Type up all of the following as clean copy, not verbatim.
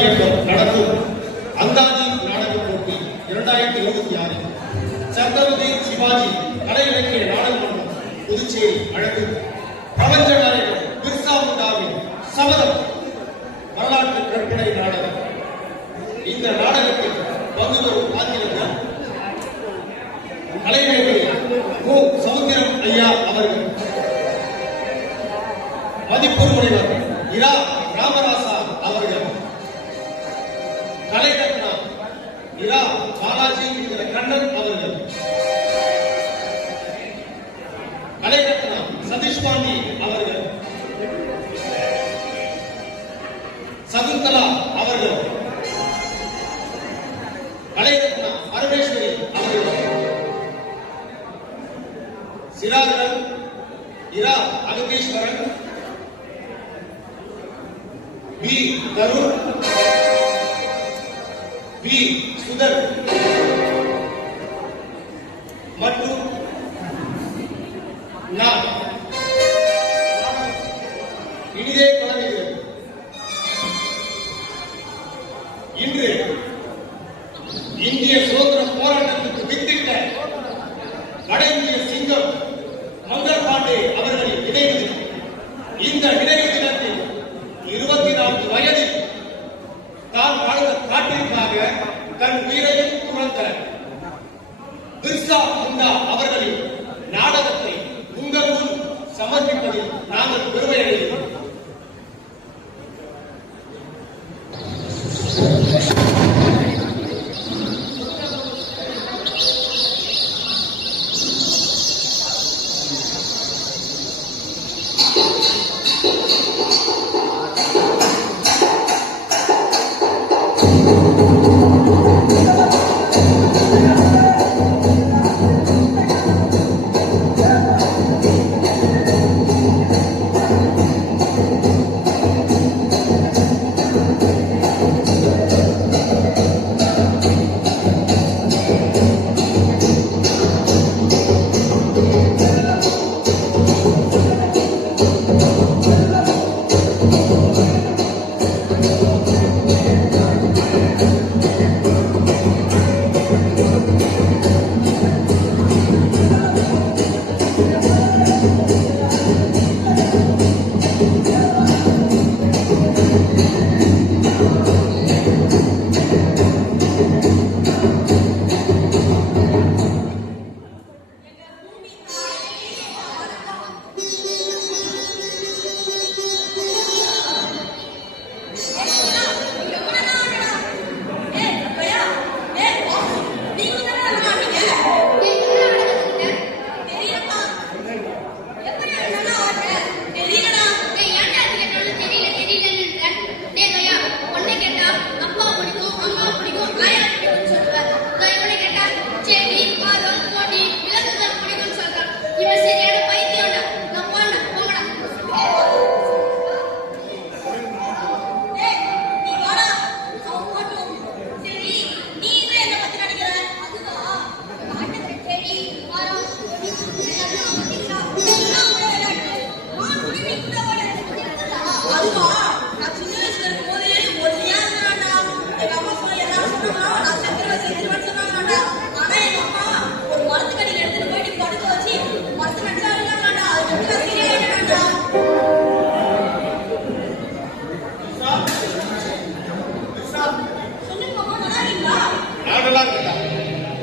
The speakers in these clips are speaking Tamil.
இயக்கம் நடத்தும் அந்தாதி நாடக போட்டி 2026 சத்ரபதி சிவாஜி கலை இலக்கிய நாடக மன்றம் புதுச்சேரி அழைக்கும் பிரபஞ்ச நாயகர் பிர்சா முண்டாவின் சபதம் வரலாற்று கற்பனை நாடகம். இந்த நாடகத்தில் பங்கு பெறும் ஆசிரியர்கள் கலைஞர்கள் மு. சமுத்திரம் ஐயா அவர்கள், மதிப்பு முனைவர் இரா ராமராசா அவர்கள், கலைரத்னா இரா பாலாஜி என்கிற கண்ணன் அவர்கள், கலைரத்னா சதீஷ் பாண்டி அவர்கள், சகுந்தலா அவர்கள், கலைரத்னா பரமேஸ்வரி அவர்கள், சிறார்கள் இரா அகதீஸ்வரன், பி. தருண், பி. சுதர் மற்றும் நான் இனிதே தொடங்குகிறது. இன்று இந்திய சுதந்திர போராட்டத்துக்கு வித்திட்ட வட இந்திய சிங்கம் மங்கள் பாண்டே அவர்களின் நினைவு தினம். இந்த நினைவு தினத்தில் 24 வயதில் தான் வாழ்ந்த காற்றிற்காக தன் உயிரையும் துறந்த பிர்சா முண்டா அவர்களின் நாடகத்தை உங்கள் முன் சமர்ப்பிப்பதில் நாங்கள் பெருமையடைகிறோம்.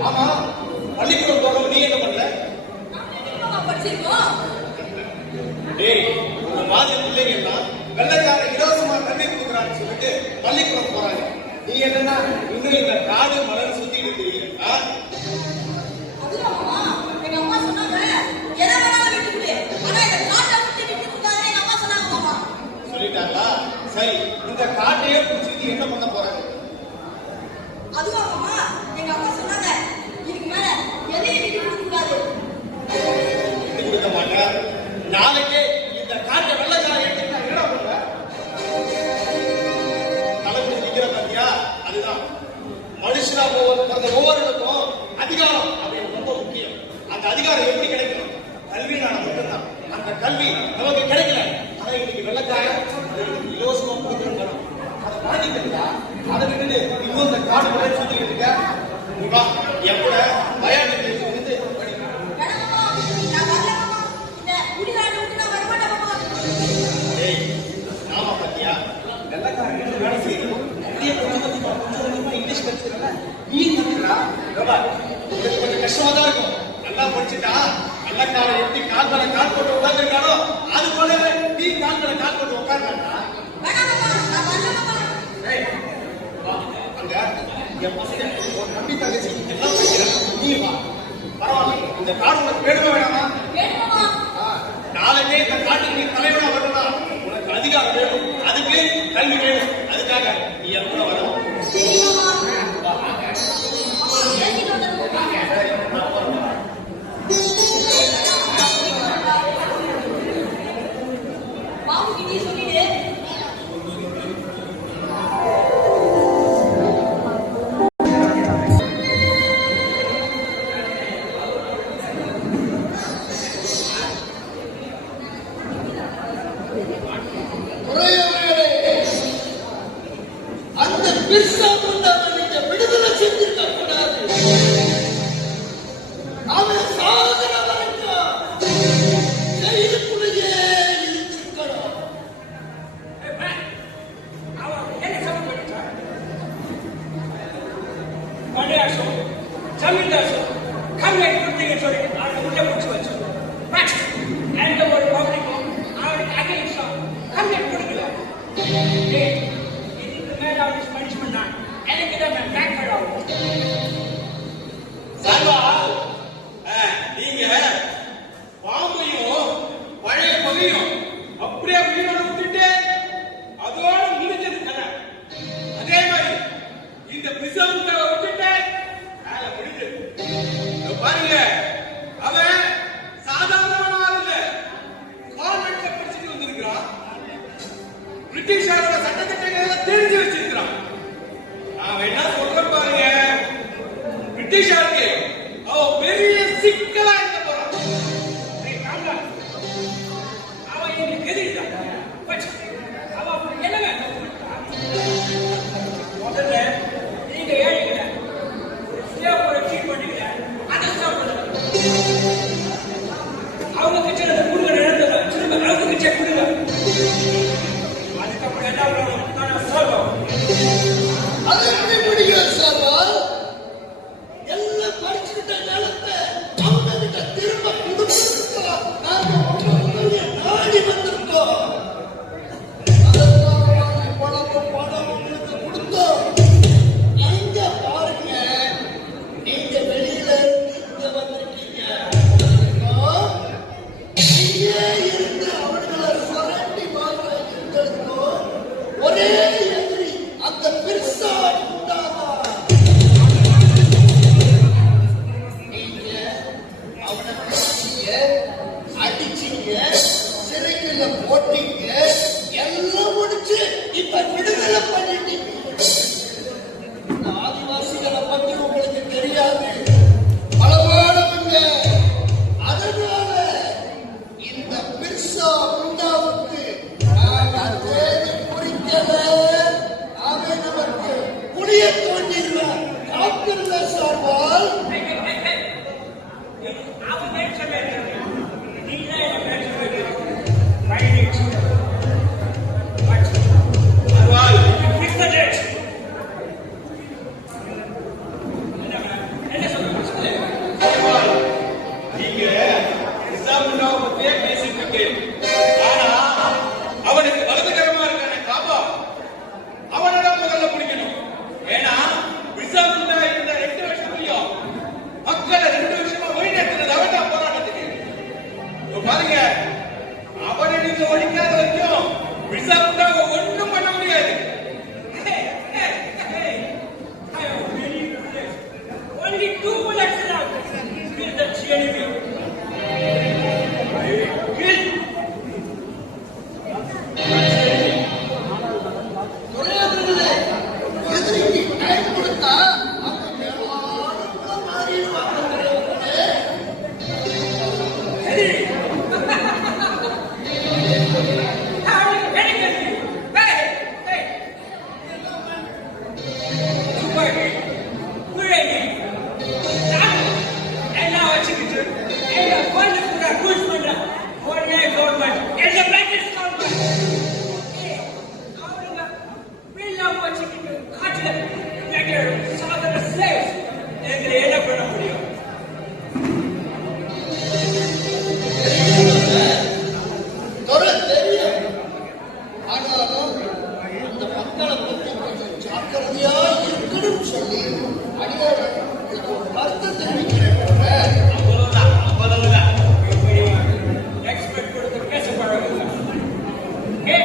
ஆமா, பள்ளிக்கூடம் தொடர்ந்து நீ என்ன பண்ணல? டேய், ஒரு மாதிரி பிள்ளைங்க வெள்ளக்கார இலவசமா தண்ணீர் கொடுக்குறான்னு சொல்லிட்டு பள்ளிக்கூடம் போறாங்க. நீ என்னன்னா இன்னும் இந்த காடு மலர் சுத்திட்டு இருக்கீங்க. சொல்லிட்டாங்களா? சரி, இந்த காட்டையே பிடிச்சிட்டு என்ன பண்ண போறாங்க? கொடுக்க மாட்டேன். நாளைக்கே இந்த காட்டை வெள்ளக்கார எடுத்துட்டா என்ன பண்ற? தலைப்பு நிக்கிற பாத்தியா? அதுதான் மனுஷனா ஒவ்வொருக்கும் அதிகாரம் அப்படின்னு ரொம்ப முக்கியம். அந்த அதிகாரம் எப்படி கிடைக்கணும்? கல்வினால மட்டும்தான். அந்த கல்வி நமக்கு கிடைக்கல. ஆனா இன்னைக்கு வெள்ளக்கார இலவசமா கொடுத்துருக்கணும். அதை வாங்கிக்கிறதா அதை விட்டுட்டு இன்னும் இந்த காடு கூட சுத்திக்கிட்டு இருக்க நீ வா என் கூட பயானிக்கு வந்து ஏய் நாம பத்தியா வெள்ளக்காரங்க வேலை செய்யணும் அப்படியே கொஞ்சமா இங்கிலீஷ் படிச்சிருக்கல நீ இருக்கிறா கொஞ்சம் கஷ்டமா தான் இருக்கும் நல்லா படிச்சுட்டா வெள்ளக்காரன் எப்படி கால் மேல கால் போட்டு உட்கார்ந்துருக்கானோ அது போல நீ கால் மேல கால் போட்டு உட்கார்ந்தா அங்க என் பசங்க ஒரு தம்பி தங்கச்சி எல்லாம் படிக்கிறாங்க நீ வா பரவாயில்ல இந்த காடு உனக்கு வேணுமா வேணாமா நாளைக்கே இந்த காட்டுக்கு நீ தலைவனா வரணும் உனக்கு அதிகாரம் வேணும் அதுக்கு கல்வி வேணும் அதுக்காக நீ என் கூட வரணும் பிரிட்டிஷாரோட சட்டத்திட்டங்களை தெரிஞ்சு வச்சிருக்கிறான். நான் என்ன சொல்றேன் பாருங்க, பிரிட்டிஷாருக்கு அவ பெரிய சிக்கலா இருக்க போறான். அவன் எனக்கு எதிர்த்தான். அவ என்ன முதல்ல நீங்க ஏழைங்க ஒரு ட்ரீட் பண்ணீங்க, அதை அவங்க கிட்ட கொடுங்க, திரும்ப அவங்க கிட்ட கொடுங்க. அதுக்கப்புறம் என்ன சொல்லுவோம், அது எப்படி முடியும் சார்? எல்லாம் படிச்சுக்கிட்ட நேரத்தை அவங்க கிட்ட திரும்ப கொடுத்துருக்கோம். நாங்க நாடி வந்திருக்கோம். பணம் உங்களுக்கு கொடுத்தோம். அங்க பாருங்க, நீங்க வெளியில இருந்து வந்திருக்கீங்க. இங்கே இருந்து அவர்களை சுரண்டி பார்க்கிற எங்களுக்கும் ஒரே எதிரி அந்த பெருசா உண்டாதான். நீங்க அவனை அடிச்சீங்க, சிறைக்குள்ள போட்டீங்க, எல்லாம் முடிச்சு இப்ப விடுதலை பண்ணிட்டீங்க. இந்த ஆதிவாசிகளை பத்தி உங்களுக்கு தெரியாது, பலவானவங்க. அதனால இந்த பிர்சா முண்டாவுக்கு நாங்கள் தேதி குறிக்கல. அவன் நமக்கு புளிய தோன்றிடுவான். காப்பில்ல சார்பால் அவனுக்கு வலதுகரமா இருக்கானே பாபா, அவனிடம் முதல்ல பிடிக்கணும். ஏன்னா விசா இருந்த 2 வருஷத்துலயும் மக்களை 2 வருஷமா வழி நடத்துறது அவன் எங்கள் சாதன சேவ்ஸ் எங்களை என்ன பண்ண முடியும்? துறை தெரியும். ஆனாலும் அந்த மக்களை பற்றி கொஞ்சம் ஜாக்கிரதையா இருக்கணும்னு சொல்லி அடியோட உங்களுக்கு ஒரு கருத்தை தெரிவிக்கிறேன். அவ்வளவுதான் அவ்வளவுதான். இப்படி எக்ஸ்பெக்ட் கொடுத்து பேச பழகுங்க. ஓகே?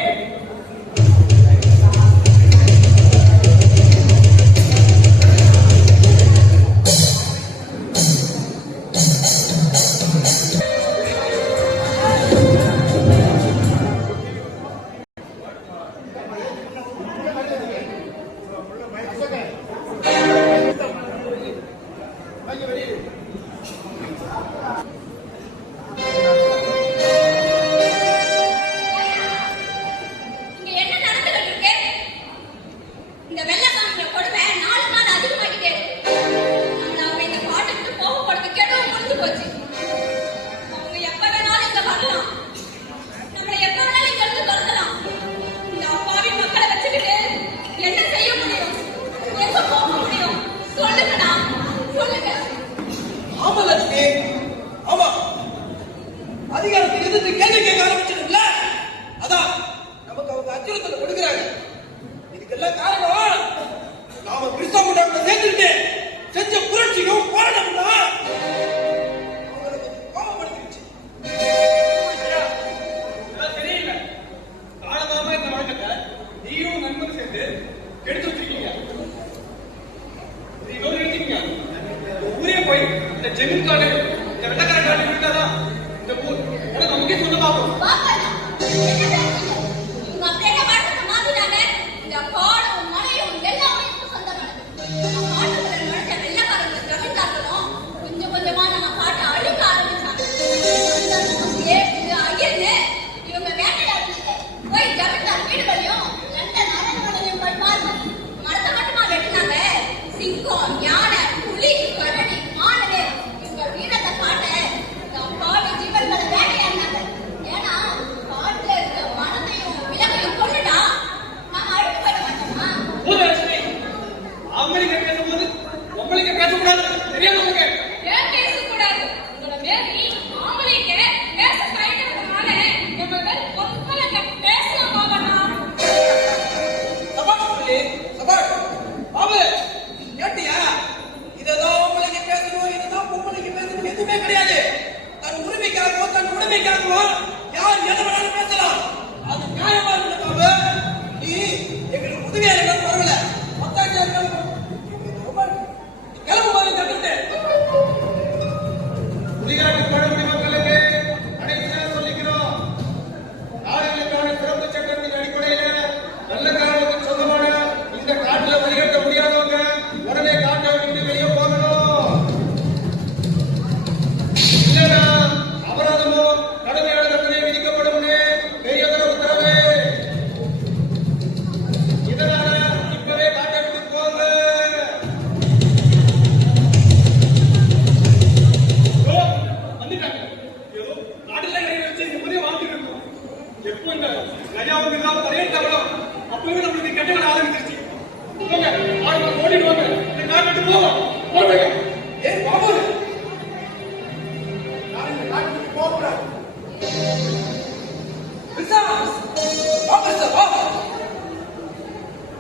இங்க என்ன நடந்துகிட்டு இருக்கு? இந்த வெள்ளக்காரங்க கொடுமை நாளுக்கு நாள் அதிகமாகிட்டே இருக்கு. நம்மள அவங்க இந்த பாட்டுக்கு கோபப்படுத்த கெடவும் முடிஞ்சு போச்சு. அவங்க எப்ப வேணாலும் இங்க வரலாம். நம்மள எப்ப வேணாலும் இங்க இருந்து துரத்தலாம். இந்த அப்பாவி மக்களை வச்சுக்கிட்டு என்ன செய்ய முடியும்? எங்க போக முடியும்? சொல்லுங்கண்ணா, சொல்லுங்க. ஆமா லட்சுமி, ஆமா. அதிகாரத்தை எதிர்த்து கேள்வி கேட்க ஆரம்பிச்சிருக்கல, அதான் நமக்கு அவங்க அச்சுறுத்தலை கொடுக்கிறாங்க. இதுக்கெல்லாம் காரணம் நாம கிறிஸ்தவ கூட்டத்தை சேர்த்துக்கிட்டு செஞ்ச புரட்சியும் போராட்டம் தான் அவங்களுக்கு கோபப்படுத்திருச்சு. இதெல்லாம் சரியில்லை. காலகாலமா இந்த வழக்கத்தை நீயும் நண்பரும் சேர்ந்து கெடுத்து வச்சிருக்கீங்க. இது இதோட நிறுத்திக்கங்க. ஊரே போய் இந்த ஜெமீன் கார்டு, இந்த வெள்ளக்கார கார்டு விட்டாதான் இந்த ஊர் உனக்கு நமக்கே சொல்ல பார்ப்போம். பாப்பா, என்ன பேசுறீங்க? உங்க அப்படியே வாழ்க்கை மாத்திட்டாங்க. இந்த காடும் மலையும் எல்லாமே இப்ப சொந்தமானது. நம்ம காட்டுக்குள்ள நுழைஞ்ச வெள்ளக்காரங்க ஜமீன்தார்களும் கொஞ்சம் கொஞ்சமா நம்ம காட்டை அழிக்க ஆரம்பிச்சாங்க. ஏழு அகிர்ந்து இவங்க வேட்டையாடுறது போய் ஜமீன்தார் வீடுகளையும் லண்டன் அரண்மனையும் போய் பாருங்க. மரத்தை மட்டுமா வெட்டினாங்க? சிங்கம், யானை, புலி, கரடி, மானவே இவங்க வீரத்தை காட்ட இந்த அப்பாவி ஜீவன்களை வேட்டையாடினாங்க. ஏன்னா காட்டுல இருக்க மனத்தையும் விலங்கையும் கொண்டுட்டா நம்ம அழிவு போயிட மாட்டோமா? ஊரலட்சுமி, ஆம்பளைங்க பேசும்போது பொம்பளைங்க பேசக்கூடாது. தெரியாது உங்களுக்கு? ஏன் பேசக்கூடாது? உங்களோட மேரி ஆம்பளைங்க பேச பயன்படுறதுனால எங்கள் பொம்பளைங்க பேசலாம் பாவனா. சபாஷ் புள்ளி, சபாஷ். பாபு, கேட்டியா? இதெல்லாம் உங்களுக்கு பேசணும், இதுதான் பொம்பளைக்கு பேசணும், எதுவுமே கிடையாது. தன் உரிமைக்காகவோ தன் உடைமைக்காகவோ யார் எதை வேணாலும் பேசலாம். அது நியாயமா இருக்கு பாபு. நீ எங்களுக்கு உதவியா இருந்தாலும் பரவாயில்ல, மத்தாச்சியா இருந்தாலும் கிளம்பு மாதிரி தட்டுட்டு குடிகாட்டு பழங்குடி மக்களுக்கு கடைசியாக சொல்லிக்கிறோம். நாடுகளுக்கான சிறப்பு சட்டத்தின் அடிப்படையில வெள்ளக்காரர்களுக்கு சொந்தமான இந்த காட்டுல வழிகட்ட முடியாதவங்க உடனே காட்டை விட்டு வெளியே போகணும். இல்லைன்னா அபராதமோ கடுமையான தண்டனை விதிக்கப்படும் பெரியதொரு உத்தரவு. இதனால இப்பவே காட்டை விட்டு போங்க. ஓ, வந்துட்டாங்க. ஏதோ நாட்டுல கையை வச்சு நிம்மதியா வாழ்ந்துட்டு இருக்கோம். எப்போ இந்த கஜாவுக்கு எல்லாம் தலையிட்டாங்களோ அப்பவே நம்மளுக்கு கெட்ட வேலை ஆரம்பிச்சிருச்சு. போங்க, ஆளுங்க ஓடிட்டு வாங்க. இந்த காட்டை விட்டு போவோம். போடுங்க. ஏன் பாபு, நான் இந்த நாட்டுக்கு போகக்கூடாது. பிசா, வா பிசா, வா.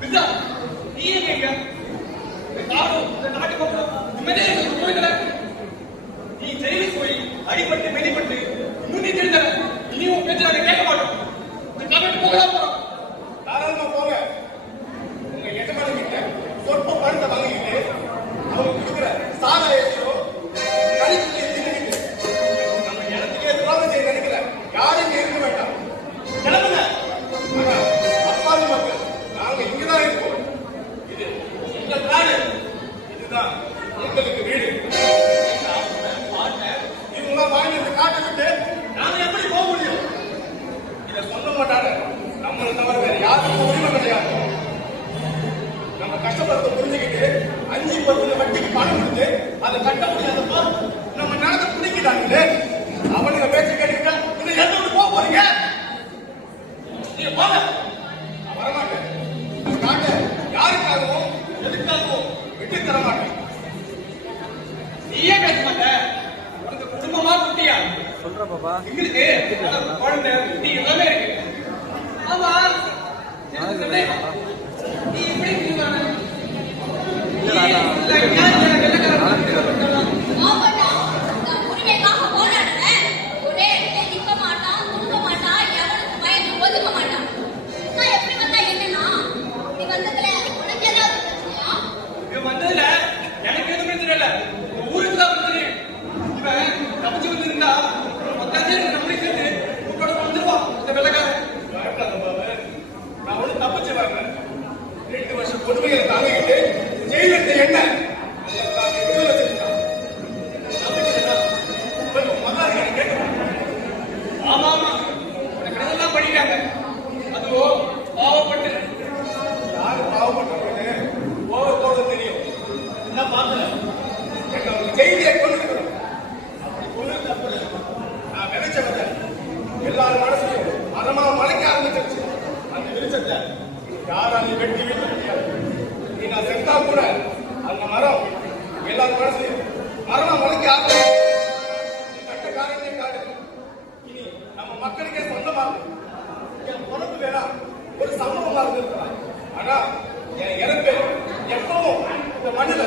பித்தா, நீ எங்க இங்க? இந்த காடும் இந்த நாட்டு மக்களும் நிம்மதியா இருக்கு போய்க்கல. நீ ஜெயிலுக்கு போய் அடிபட்டு வெளிப்பட்டு இன்னும் நீ தெரிஞ்ச இனியும் உன் பேச்சு நாங்க கேட்க மாட்டோம். இந்த காட்டை போகலாம் போறோம். தாராளமா போங்க. உங்க எஜமான கிட்ட சொற்ப பணத்தை வாங்கிக்கிட்டு அவங்க கொடுக்குற சாராயத்தையோ கழிச்சுலையோ தின்னுக்கிட்டு நம்ம இடத்துக்கே துரோகம் செய்ய நினைக்கிற யாரும் இங்க இருக்க வேண்டாம். கிளம்புங்க. ஆனா அப்பாவி மக்கள் நாங்க இங்கதான் இருக்கோம். இது உங்க நாடு, இதுதான் எங்களுக்கு வீடு. இவங்க வாங்கி இந்த காட்டை விட்டு நாங்க எப்படி போக முடியும்? இதை சொல்ல மாட்டாங்க. நம்மளை தவிர வேற யாருக்கும் உரிமை கிடையாது. நம்ம கஷ்டப்படுறத புரிஞ்சுக்கிட்டு 5-10 வட்டிக்கு பணம் கொடுத்து அதை கட்ட முடியாதப்போ நம்ம நிலத்தை பிடிக்கிறாங்க. அவனுங்க பேச்சு கேட்டுக்கிட்டா இதை எந்த விட்டு போக போறீங்க? நீங்க போங்க. நான் வரமாட்டேன். இந்த காட்டை யாருக்காகவும் எங்களுக்கு குழந்தை குட்டி எல்லாமே இருக்கு. ஆமா எனக்கு சந்தேகம். நீ எப்படி இருக்கீங்க? ஆமாடா, நான் உரிமைக்காக போராடுறேன். ஒரே இடத்துல நிக்க மாட்டான், தூங்க மாட்டான், எவனுக்கு பயந்து ஒதுங்க மாட்டான். நான் எப்படி வந்தா என்னன்னா, நீ வந்ததுல உனக்கு ஏதாவது பிரச்சனையா? இவன் வந்ததுல எனக்கு எதுவும் பிரச்சனை இல்ல, ஊருக்கு தான் பிரச்சனை. இவன் தப்பிச்சு வந்திருந்தா மொத்தத்தை நம்மளே சேர்த்து உங்களோட வந்துருவான் இந்த வெள்ளக்காரன். நான் ஒன்றும் தப்பிச்சு வரல. 2 வருஷம் கொடுமைகளை தாங்கிக்கிட்டு ஜெயிலிருந்து என்ன விடுதலை செஞ்சுட்டான். முதலாளி கேட்கணும். ஆமா ஆமா, உனக்கு இதெல்லாம் பண்ணிட்டாங்க. அதுவோ பாவப்பட்டு யாரு பாவப்பட்டவங்க போக தெரியும். என்ன பார்க்கல எங்க செய்தியை கொண்டு அப்படி கொண்டு தப்பு. நான் நினைச்சவங்க எல்லாரும் மனசுலையும் மரமா மலைக்க ஆரம்பிச்சிருச்சு. அந்த வெளிச்சத்தை யாராலையும் வெட்டி வீழ்த்த முடியாது. நீ நான் செத்தா கூட அந்த மரம் எல்லாரும் மனசுலையும் மரமா மலைக்க ஆரம்பிச்சு கட்ட காரணமே காடு. இனி நம்ம மக்களுக்கே சொந்தமா இருக்கும். என் பொறுப்பு வேணா ஒரு சம்பவமா இருந்திருக்கலாம். ஆனா என் இறப்பு எப்பவும் இந்த மண்ணுல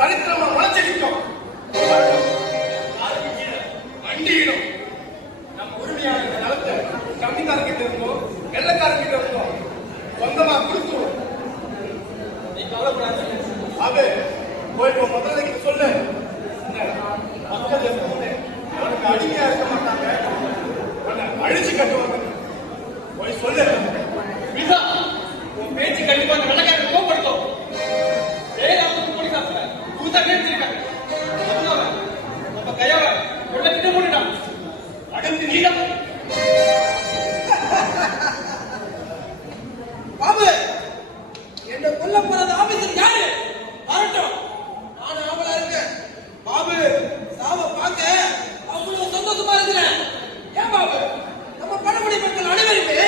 சரித்திரமா முளைச்சடிக்கும். வண்டியிடும் நம்ம உரிமையான இந்த நிலத்தை கம்மிக்காரங்கிட்ட இருந்தோம், வெள்ளக்காரங்கிட்ட இருந்தோம் சொந்தமா கொடுத்துருவோம். நீ கவலைப்படாத. அது போய் முதலாளிக்கு சொல்லு, இந்த மக்கள் எப்பவுமே அவனுக்கு அடிமையா இருக்க மாட்டாங்க, அவனை அழிச்சு கட்டுவாங்க. போய் சொல்லு. விசா உன் பேச்சு கண்டிப்பா அந்த வெள்ளக்காரன் கோபப்படுத்தும். ஜெயராமன் போலீஸ் ஆஃபீஸர் புதுசா நியமிச்சிருக்காங்க. அதனால நம்ம கையால வெள்ளத்திட்ட மூடிட்டான். அடுத்து நீதான். பாபு, என்ன கொல்ல போறது ஆபீசர் யாரு? வரட்டும், நானும் ஆவலா இருக்கேன். பாபு, சாவ பார்க்க அவ்வளவு சந்தோஷமா இருக்கிறேன். ஏன் பாபு, நம்ம பணமணி மக்கள் அனைவருமே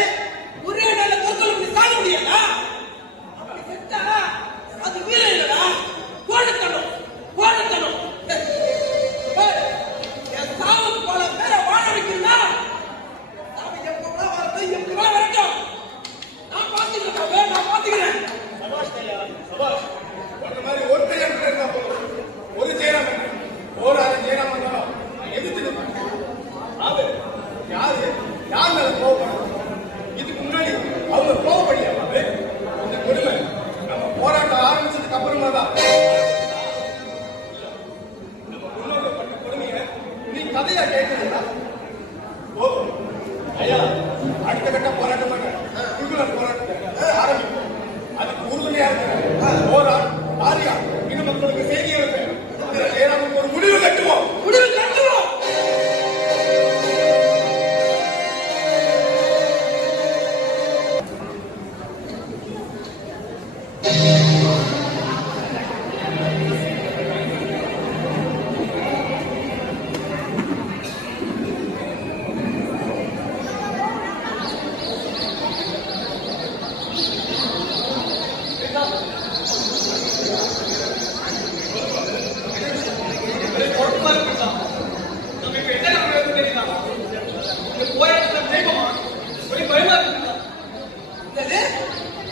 ஒரே நாள்ல தற்கொலை பண்ணி சாக முடியாதா? அப்படி செத்தா அது வீரம் இல்லடா, கோழத்தனம் கோழத்தனம். என் சாவுக்கு பல பேரை வாழ வைக்கணும்னா சாவு எப்ப வரட்டும், எப்படி வரட்டும், நான் பாத்துக்கிறேன் பாபு, நான் பாத்துக்கிறேன். சபாஷ் ஐயா, சபாஷ். உன்ன மாதிரி ஒருத்தர் என்கிட்ட இருந்தா போதும். ஒரு ஜெயராம் ஒரு ஆறு ஜெயராம் வந்தாலும் நான் எதிர்த்து நிற்பேன். ஆது யாரு யார் மேல கோவப்படும்? இதுக்கு முன்னாடி அவங்க கோவப்படியா பாபு? இந்த கொடுமை நம்ம போராட்டம் ஆரம்பிச்சதுக்கு அப்புறமா தான். நம்ம முன்னோர்கள் பட்ட கொடுமையை நீ கதையா கேட்கறீங்களா? ஓ ஐயா, அடுத்த கட்ட போராட்டம் போராட்டத்தை ஆரம்பிப்போம். அதுக்கு உறுதுணையா இருக்கிற போரா ஆரியா இன்னும் மக்களுக்கு செய்தி இருப்பேன். ஜெயராமுக்கு ஒரு முடிவு கட்டுவோம். முடிவு கட்டுவோம். ஒரே குழப்பமா இருக்குதா? நம்ம இப்ப என்ன நடக்குதுன்னு தெரியல. இந்த போராட்டத்தை ஜெயிப்போமா? ஒரே பயமா இருக்குதா? என்னது?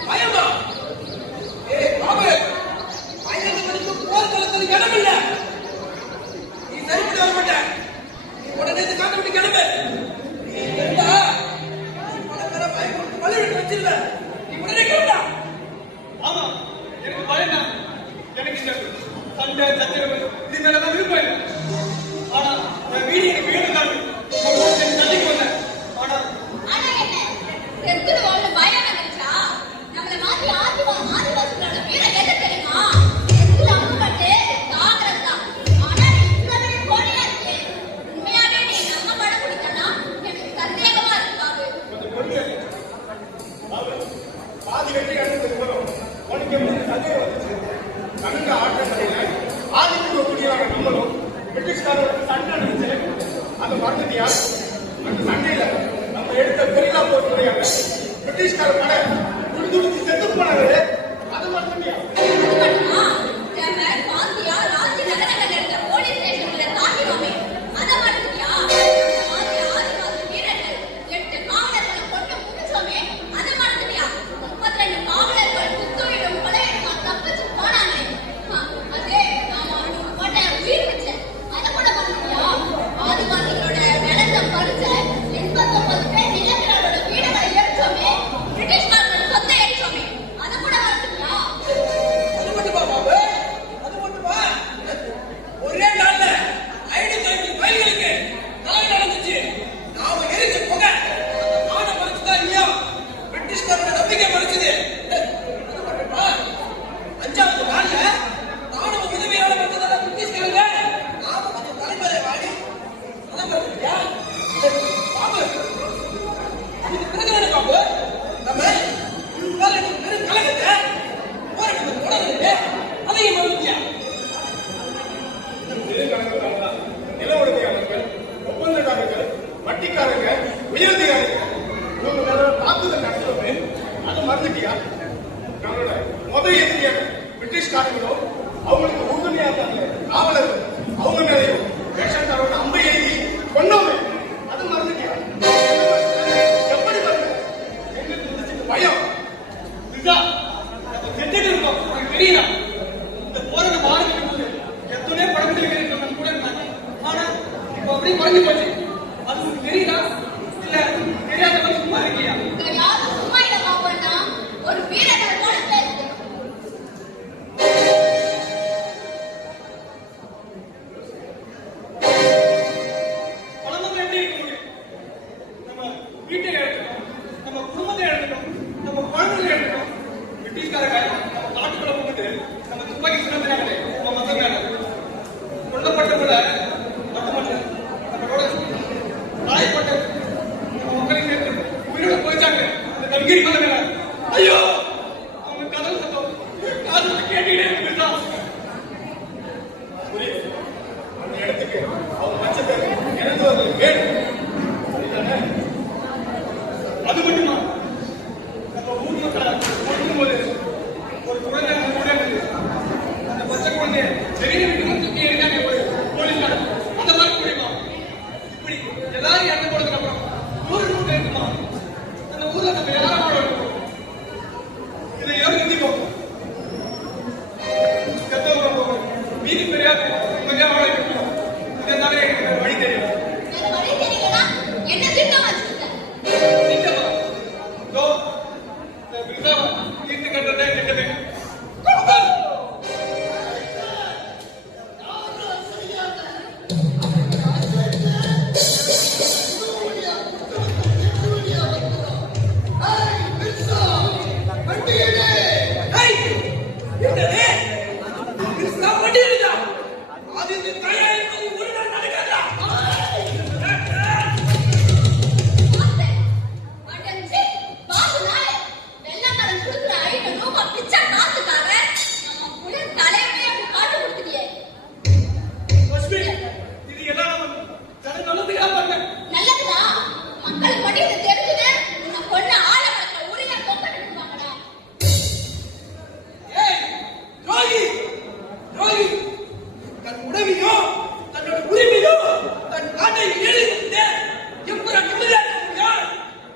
பயமா? ஏய் பாபு, பயந்தவனுக்கு போர் களத்தில் இடம் இல்ல. நீ சரிப்பட்டு வர மாட்ட. நீ உடனே இந்த காட்டை விட்டு கிளம்பு. நீ இருந்தா பல பேரை பயமுறுத்தி பலிவிட்டு வச்சிருவேன். நீ உடனே கிளம்புடா. ஆமா, எனக்கு பயம் தான். எனக்கு இந்த சண்டை சச்சரவு இது மேலதான் விருப்பம் இல்லை. ஆனா நான் வீடியோ வேணும் தான் தள்ளிக்கு வந்தேன். ஆனா ஆனா என்ன, செத்துருவோம்னு பயம் வந்துச்சா? நம்மள மாதிரி ஆதிவாசிகளோட வீரம் எது தெரியுமா? செத்துல அம்புபட்டு சாகரத்தான். ஆனா நீ இவ்வளவு பெரிய கோழையா இருக்கே. உண்மையாவே நீ நம்ம படம் பிடிக்கனா எனக்கு சந்தேகமா இருக்கு பாபு. கொஞ்சம் பொறுமையா இரு. பாபு, பாதி வெற்றி அடைந்ததுக்கு அப்புறம் உனக்கு எப்படி சந்தேகம் வந்துச்சு? கண்ணுங்க ஆட்டத்தில் ஆதிக்க குடியாக நம்மளும் பிரிட்டிஷ்காரோட சண்டை நடந்துச்சு. அதை மறந்துட்டியா? அந்த சண்டையில நம்ம எடுத்த பெரியா போர் கிடையாது. பிரிட்டிஷ்கார படை துடிதுடிச்சு செத்து போனாரு. அதை மறந்துட்டியா? அது மட்டுமா? ஜெர்மன், பாந்தியா, ராஜ்ய நகரங்கள்ல இருக்க போலீஸ் ஸ்டேஷன்ல தாக்கினோமே, அதை மறந்துட்டியா? இந்த மாதிரி பிரிட்டிஷ்காரங்களோ அவங்களுக்கு உறுதுணையா இருந்தாங்க காவலர்கள் அவங்க மேலையும் ரேஷன் காரோட அம்பை எழுதி கொண்டோமே அது மறந்துட்டியா எப்படி மறந்து எங்களுக்கு இருந்துச்சு பயம் இதுதான் நம்ம செஞ்சுட்டு இருக்கோம் உனக்கு தெரியல இந்த போரை நம்ம ஆரம்பிக்கும் போது எத்தனையோ படங்கள் நம்ம கூட இருந்தாங்க ஆனா இப்போ அப்படியே குறைஞ்சு போச்சு அது உங்களுக்கு தெரியுதா இல்ல தெரியாத மாதிரி சும்மா இருக்கியா இங்க யாரும் சும்மா இல்ல பாப்பா ஒரு வீரர்கள் போல பேசுது பணம் எப்படி இருக்க முடியும் நம்ம வீட்டை எடுத்துட்டோம் நம்ம குடும்பத்தை எடுத்துட்டோம் நம்ம குழந்தைகளை எடுத்துட்டோம் பிரிட்டிஷ்காரங்க நம்ம நாட்டுக்குள்ள போட்டு நம்ம துப்பாக்கி சுரந்துறாங்களே நம்ம மத்த மேல கொல்லப்பட்டவங்கள மட்டுமல்ல நம்மளோட காயப்பட்ட நம்ம மக்களுக்கு உயிரோட போயிட்டாங்க இந்த கல்கிரி மலை மேல ஐயோ அவங்க கதல் சத்தம் காதுல கேட்டுக்கிட்டே இருக்குதான் புரியுது அந்த இடத்துக்கு அவங்க பட்சத்தை இறந்து வந்து வேணும் சரிதானே அது மட்டுமா நம்ம ஊர் மக்களை போது ஒரு குழந்தை கூட அந்த பச்சை குழந்தைய வெளியே விட்டு தூக்கி எறிஞ்சாங்க ஒரு போலீஸ்காரன் அந்த மாதிரி முடியுமா இப்படி எல்லாரும் இறந்து போனதுக்கு அப்புறம் ஊர் நூறு இருக்குமா அந்த ஊர்ல நம்ம எல்லாரும் வாழ இருக்கோம் இதை யாரும் நிறுத்திப்போம் மீதி பெரியாது கொஞ்சம் வாழ இருக்கணும் இதனால எனக்கு வழி தெரியும் வேற வழி தெரியலனா என்ன திட்டம் வச்சிருக்க திட்டமா இதோ இந்த பிரிசாவை தீர்த்து கட்டுறதே திட்டமே ஏய், என்னது? கிறிஸ்தா வண்டியிலா? அது இந்த கையாளுக்கு ஒரு நாள் நடக்காதா? பாத்து அடஞ்சி பாத்து நாய் வெள்ளக்காரன் குடுக்குற 500 ரூபாய் பிச்சை காத்துக்கார நம்ம புள்ள தலைவனே அப்படி காட்டு கொடுத்துட்டியே லட்சுமி இது எல்லாம் நம்ம நல்லதுக்காக பண்ணேன் நல்லதுதான் மக்களுக்கு மட்டும் இது தெரிஞ்சது உன்னை கொன்ன ஆளை வளர்க்குற உரிமை கொக்க நினைப்பாங்கடா ஏய், துரோகி! துரோகி! தன் உடமையோ, தன்னோட உரிமையோ, தன் நாட்டை எழுதிட்டு எப்படி நிம்மதியா இருக்க முடியும்?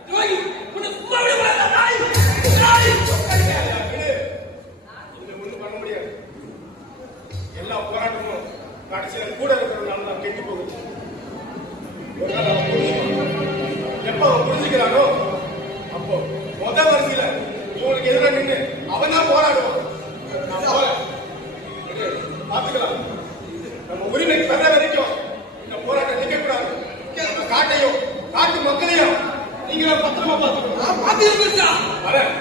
துரோகி! உன்னை சும்மா விட கூடாதா, நாய்? நாய்! இங்க ஒண்ணும் பண்ண முடியாது எல்லா போராட்டமும் கடைசியில கூட இருக்கிறதுனால தான் கெட்டு போகுது ஒரு நாள் அவன் புரிஞ்சுக்குவான். எப்ப அவன் புரிஞ்சுக்கிறானோ அப்போ முத வரிசையில இவங்களுக்கு எதிராக நின்று அவன் தான் போராடுவான் நான் போறேன். விடு, பார்த்துக்கலாம் நம்ம உரிமை பெற வரைக்கும் இந்த போராட்டம் நிற்கக்கூடாது நம்ம காட்டையும் காட்டு மக்களையும் நீங்களும் பத்திரமா பார்த்துக்கணும் நான் பாத்துக்கிட்டு இருக்கா? வரேன்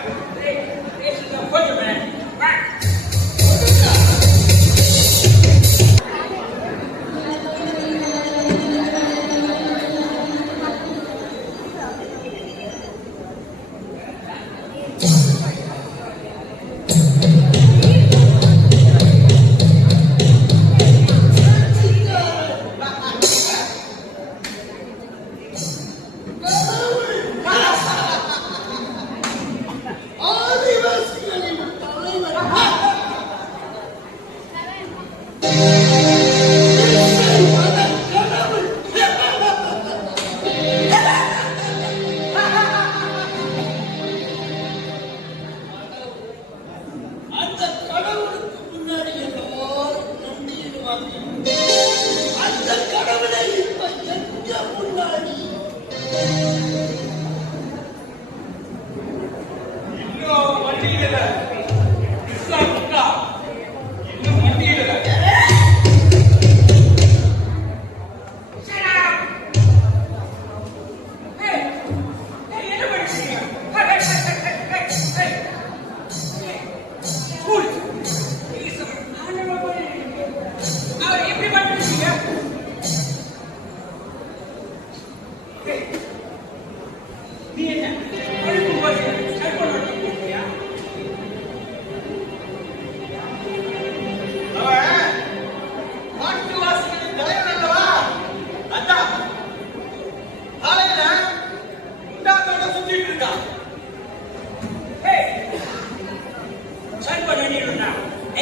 அந்த கடவுளுக்கு முன்னாடி எல்லாரும் நம்பிடுவாங்க. அந்த கடவுளை இப்ப எங்க முன்னாடி இன்னும் வண்டியில கிறிஸ்தா குட்டா இன்னும் வண்டியில என்ன படிச்சீங்க? ஸ்கூல் அவர் எப்படி படிச்சீங்க?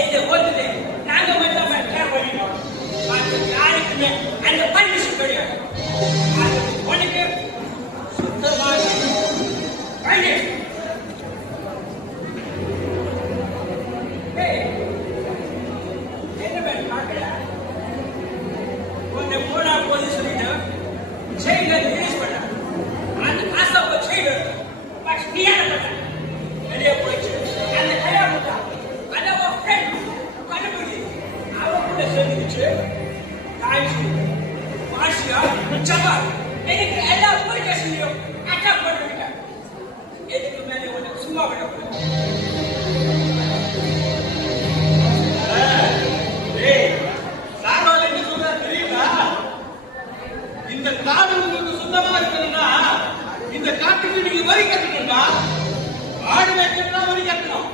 இந்த ஓட்டுல நாங்க மட்டும் கேர் பண்ணிட்டோம். அது யாருக்குமே அந்த பர்மிஷன் கிடையாது. அது உனக்கு சுத்தமாக ரைட். என்ன பேர் பார்க்கல உன்னை போனா போது சொல்லிட்டு செய்ய ரிலீஸ் பண்ண அந்த காசை செய்ய பட் நீ என்ன பண்ண வெளியே போயிடுச்சு. அந்த கையா முட்டா அந்த ஒரு ஃப்ரெண்ட் கண்டுபிடி அவன் கூட சொல்லிடுச்சு காய்ச்சி மாசியா சபா எனக்கு எல்லா போலீஸ்லயும் அட்டாக் பண்ணிருக்க. எதுக்கு மேலே உனக்கு சும்மா விடக்கூடாது. இந்த காடு உங்களுக்கு சொந்தமா இருக்கணும்னா இந்த காட்டுக்கு நீங்க வரி கட்டணும்னா ஆடு வைக்கணும்னா வரி கட்டணும்,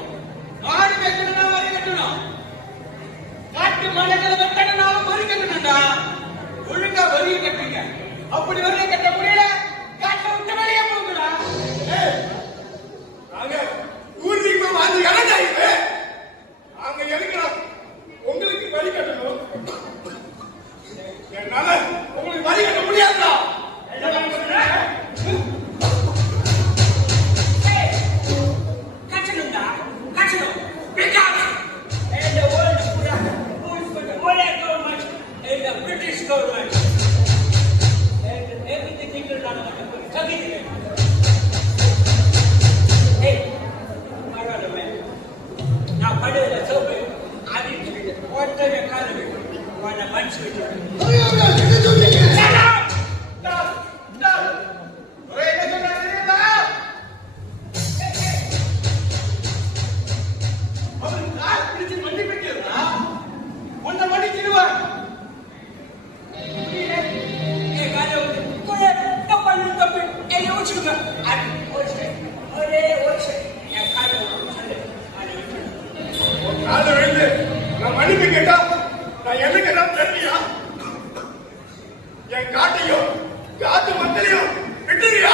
ஆடு வைக்கணும்னா வரி கட்டணும், காட்டு மலைகளை வெட்டணும்னாலும் வரி கட்டணும்டா. ஒழுங்கா வரி கட்டுங்க. அப்படி வரி கட்ட முடியல காட்டை விட்டு வெளியே போகுடா. நாங்க ஊருக்கு வாங்கி இறந்தாயிரு. நாங்க எதுக்குறோம் உங்களுக்கு வரி கட்டணும். என்னால உங்களுக்கு வரி கட்ட முடியாதுடா. கட்டணும்டா கட்டணும். பிகாஸ் இந்த வேர்ல்ட் கூட ரூல்ஸ் பண்ண ஒரே கவர்மெண்ட் இந்த பிரிட்டிஷ் கவர்மெண்ட் everything நீங்கள் நான் தகிக்கிறேன். ஏய் மாறாதமே நான் படுற சோபை ஆதி சொல்லிட்டு ஒட்டவே காரணமே வான மனுஷ விட்டு என்ன சொல்றீங்க? ஒரே என்ன சொல்றாங்க? அவர் கால் பிடிச்சு மண்டி பிடிக்கிறா உன்னை மன்னிச்சிடுவார். ஏய் காலையில ஒரே தப்பு தப்பு என்ன வச்சுக்க அது ஒரே என் காலையில காலை விழுந்து நான் மன்னிப்பு கேட்டா நான் என்ன கேட்டா தெரியா? என் காட்டையும் காட்டு மக்களையும் விட்டுறியா?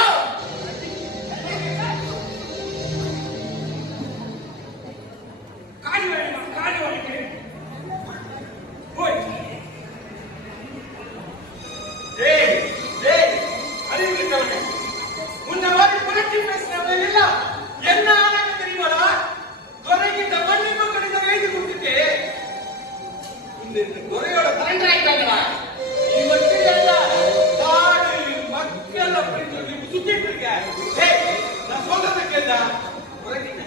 காலி வேணுமா காலி வலிக்கு போய் டேய் டேய் அறிவிக்கிறவனே உன்னை மாதிரி புரட்சி பேசுறவங்க எல்லாம் என்ன ஆனாங்க தெரியுமாடா? துறைகிட்ட மன்னிப்பு கடிதம் எழுதி கொடுத்துட்டு இந்த துறையோட தரண்டாயிட்டாங்கடா. நீ மட்டும் இல்ல காடு மக்கள் அப்படின்னு சொல்லி சுத்திட்டு இருக்க. டேய் நான் சொல்றத கேட்டா துறைகிட்ட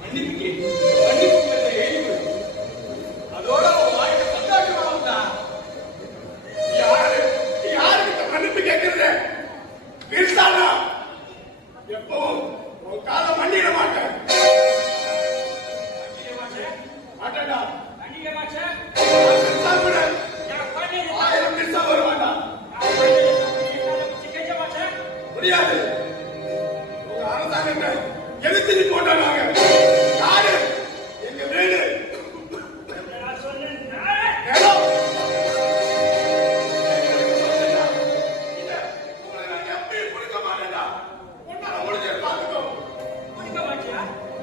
மன்னிப்பு கேட்டு மன்னிப்பு கடிதம் எழுதி கொடு. அதோட உன் வாழ்க்கை சந்தோஷமாகும்டா. யாருக்கிட்ட மன்னிப்பு கேட்கறது? கிறிஸ்தானா எப்பவும் உன் காலை மன்னிட மாட்டேன். மாட்டேன்டா. சாப்பிட 1000 கிறிஸ்தா வருவாண்டா. முடியாது. உங்க அரசாங்கத்தை எதிர்த்து போட்டா நாங்க காடு எங்க வீடு நிலம். உங்களை நான் எப்பயும் கொடுக்க மாட்டேன்டா. உன்னால முடிஞ்ச பார்த்துக்கோ.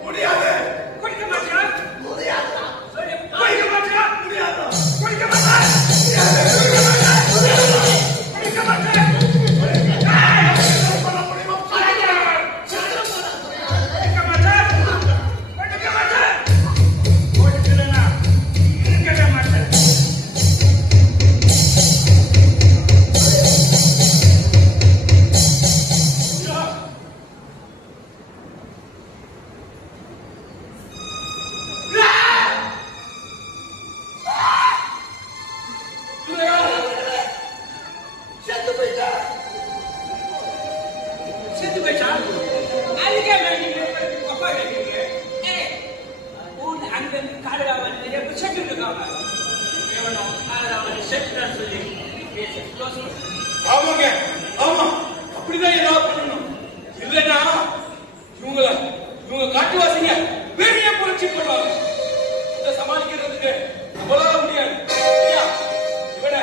முடியாது. ஆமாங்க, ஆமா, அப்படிதான் ஏதாவது பண்ணணும். இல்லைன்னா இவங்க காட்டுவாசிங்க பெரிய புரட்சி பண்ணுவாங்க. இதை சமாளிக்கிறதுக்கு நம்மளால முடியாது. இவனை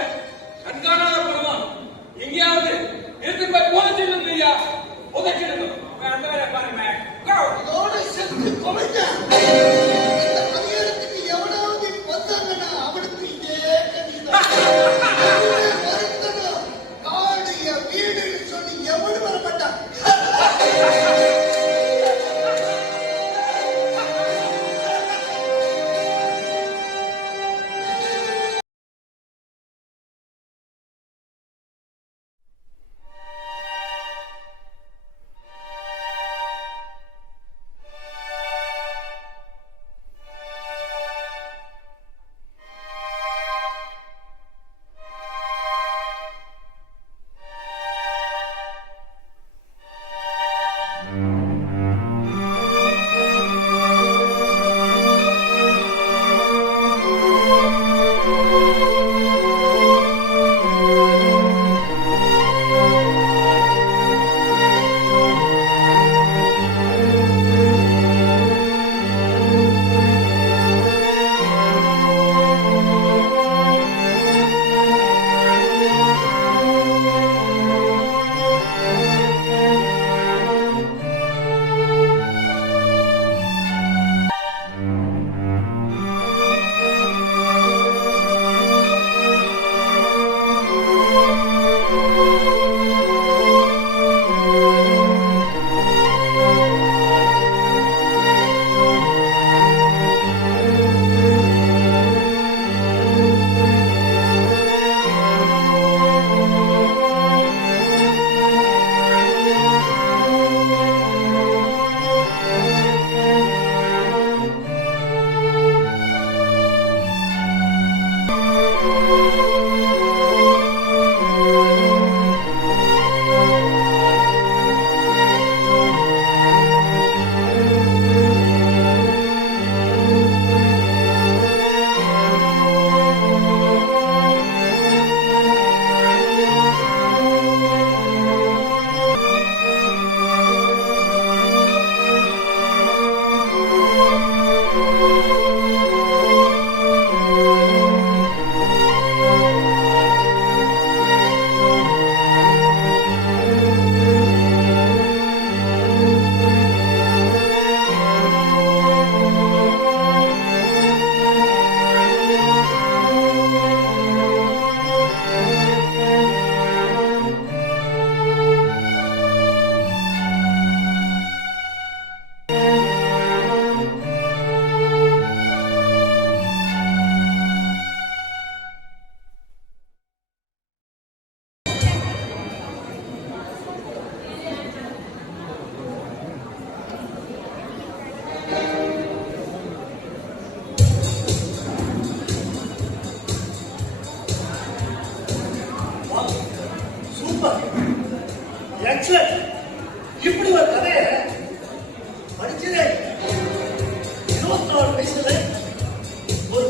கண்காணாத பணமா எங்கேயாவது எடுத்து போய் புதைச்சிடுங்க ஐயா, புதைச்சிடுங்க. அந்த வேலை பாருங்க. செத்து தொலைங்க. இந்த அதிகாரத்துக்கு எவனாவது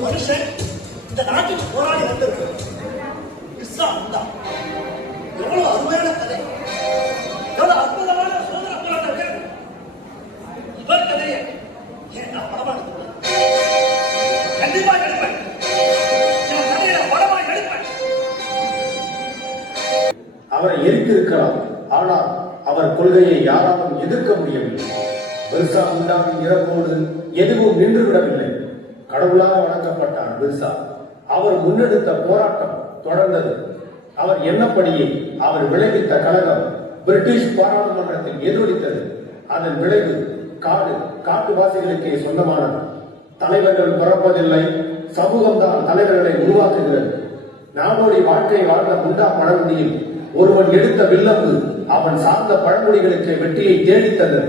மனுஷன் இந்த நாட்டுக்கு போராடி வந்திருக்கு. பிர்சா முண்டா எவ்வளவு அருமையான கதை, எவ்வளவு அற்புதமான சுதந்திர போராட்ட வீரர். இவர் கதையை ஏன் நான் படமா எடுத்துக்கிறேன்? கண்டிப்பா எடுப்பேன். என் கதையில படமா எடுப்பேன். அவரை எரித்திருக்கலாம், ஆனால் அவர் கொள்கையை யாராலும் எதிர்க்க முடியவில்லை. பிர்சா முண்டாவின் இறப்போடு எதுவும் நின்றுவிடவில்லை. கடவுளாக வணங்கப்பட்டார் பிர்சா. அவர் முன்னெடுத்த போராட்டம் தொடர்ந்தது. அவர் எண்ணப்படியே அவர் விளைவித்த கழகம் பிரிட்டிஷ் பாராளுமன்றத்தில் எதிரொலித்தது. அதன் விளைவு காட்டுவாசிகளுக்கே சொந்தமானது. தலைவர்கள் பிறப்பதில்லை, சமூகம்தான் தலைவர்களை உருவாக்குகிறது. நாடோடி வாழ்க்கை வாழ்ந்த முண்டா பழங்குடியில் ஒருவன் எடுத்த வில்லம்பு அவன் சார்ந்த பழங்குடிகளுக்கு வெற்றியை தேடித்தது.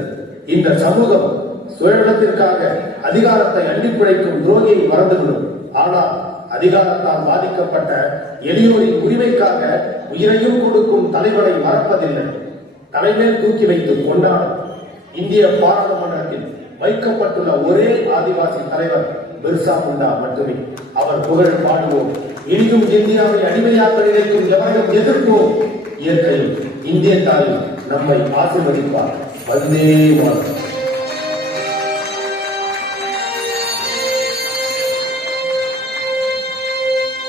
இந்த சமூகம் சுயநலத்திற்காக அதிகாரத்தை அள்ளிப்பிழைக்கும் துரோகியை மறந்துவிடும். ஆனால் அதிகாரத்தால் பாதிக்கப்பட்ட எளியோரின் உரிமைக்காக உயிரையும் கொடுக்கும் தலைவனை மறப்பதில்லை. தலைமேல் தூக்கி வைத்து கொண்டாடும். இந்திய பாராளுமன்றத்தில் வைக்கப்பட்டுள்ள ஒரே ஆதிவாசி தலைவர் பிர்சா முண்டா மட்டுமே. அவர் புகழ் பாடுவோம். இனியும் இந்தியாவை அடிமையாக நினைக்கும் எவரையும் எதிர்ப்போம். இயற்கையில் இந்திய தாய் நம்மை ஆசீர்வதிப்பார். வந்தே மாதரம்.